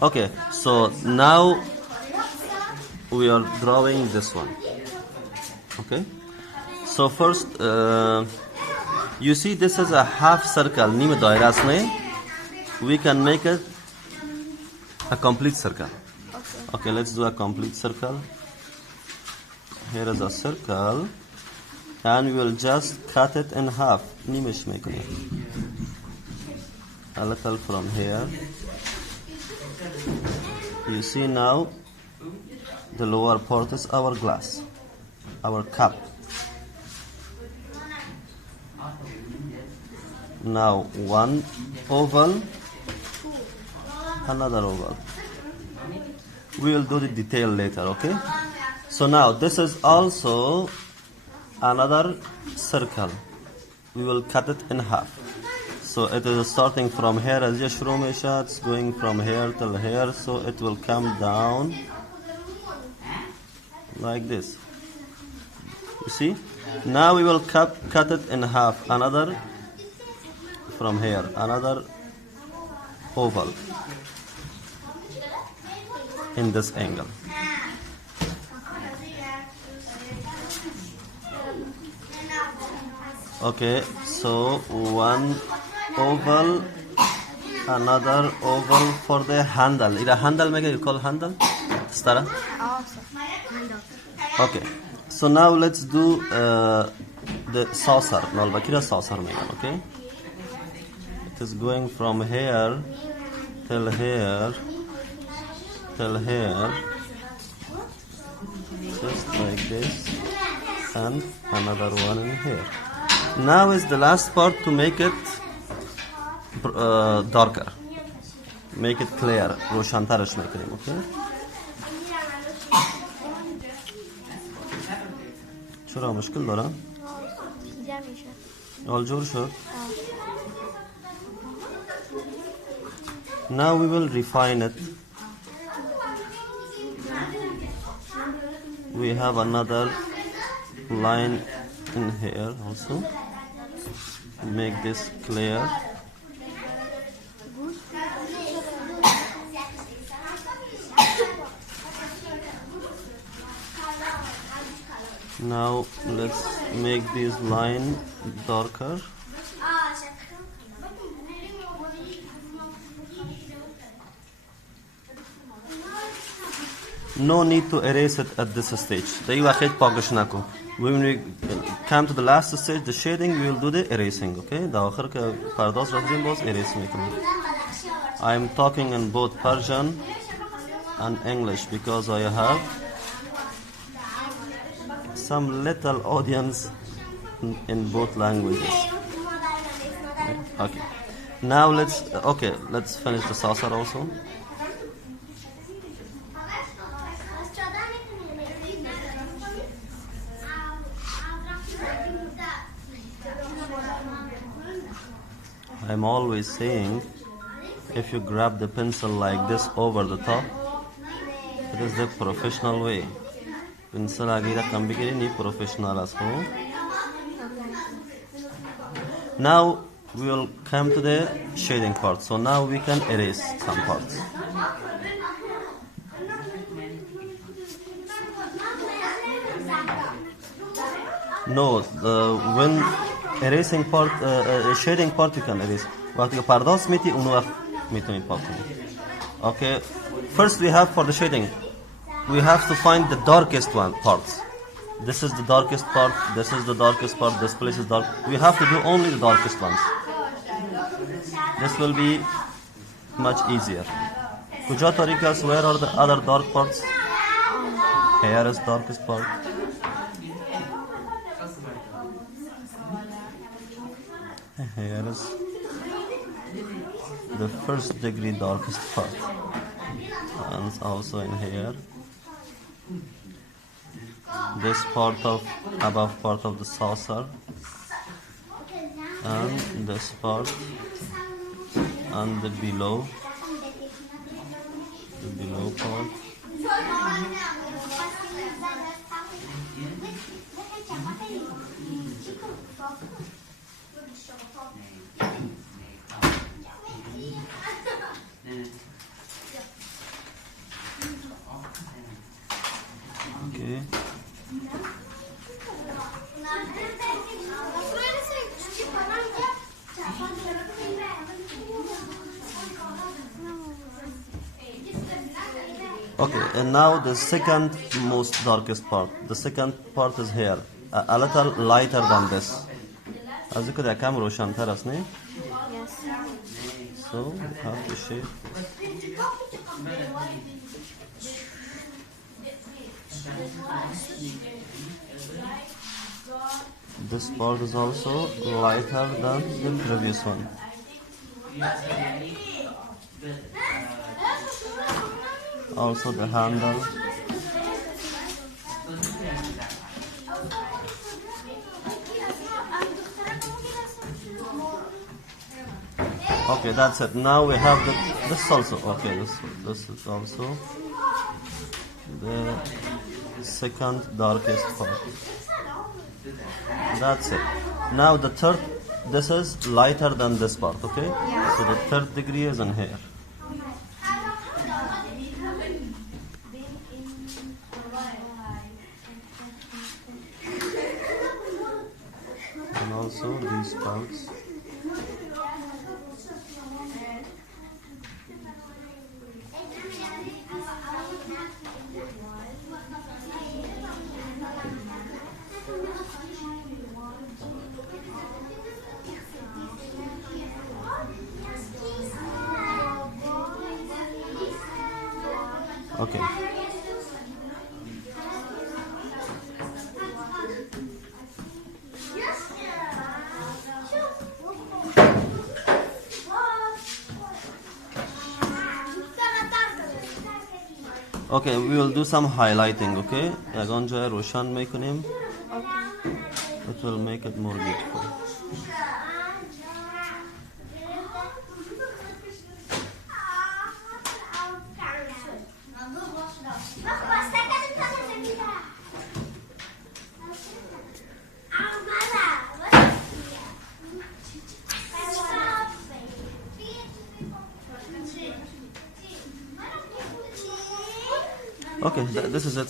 Okay, so now we are drawing this one. Okay, so first you see this is a half circle. We can make it a complete circle. Okay, let's do a complete circle. Here is a circle, and we will just cut it in half. A little from here. You see now the lower part is our glass, our cup. Now one oval, another oval. We will do the detail later, okay? So now this is also another circle. We will cut it in half. So it is starting from here as it's going from here till here, so it will come down like this. You see? Now we will cut it in half. Another from here, another oval in this angle. Okay, so one oval, another oval for the handle. Is a handle make you call handle? Stara? Okay, so now let's do the saucer. Okay? It is going from here till here till here, just like this, and another one in here. Now is the last part to make it darker, make it clear. روشن‌ترش می‌کنیم. Okay? چرا مشکل دارم؟ آلجور شد. Now we will refine it. We have another line in here also. Make this clear. Now let's make this line darker. No need to erase it at this stage. When we come to the last stage, the shading, we will do the erasing. Okay? I am talking in both Persian and English because I have some little audience in both languages. Okay. Now let's finish the saucer also. I'm always saying, if you grab the pencil like this over the top, it is the professional way. Pencil agira kambigiri ni professional as well. Now we will come to the shading part. So now we can erase some parts. No, when erasing part, shading part you can erase. Okay, first we have for the shading, we have to find the darkest parts. This is the darkest part, this is the darkest part, this place is dark. We have to do only the darkest ones. This will be much easier. Kuja tarikas, where are the other dark parts? Here is darkest part. Here is the first degree darkest part, and also in here. This part of above part of the saucer, and this part, and the below part. Okay, and now the second most darkest part. The second part is here, a little lighter than this. از كده كام روشن تر است نه؟ Yes. So we have to shape. This part is also lighter than the previous one. Also the handle. Okay, that's it. Now we have this also. Okay, this is also the second darkest part. That's it. Now the third, this is lighter than this part, okay? Yeah. So the third degree is in here. And also these parts. Okay. Okay, we will do some highlighting, okay? Yagonja Roshan mekonim. Okay. It will make it more beautiful. Okay, this is it.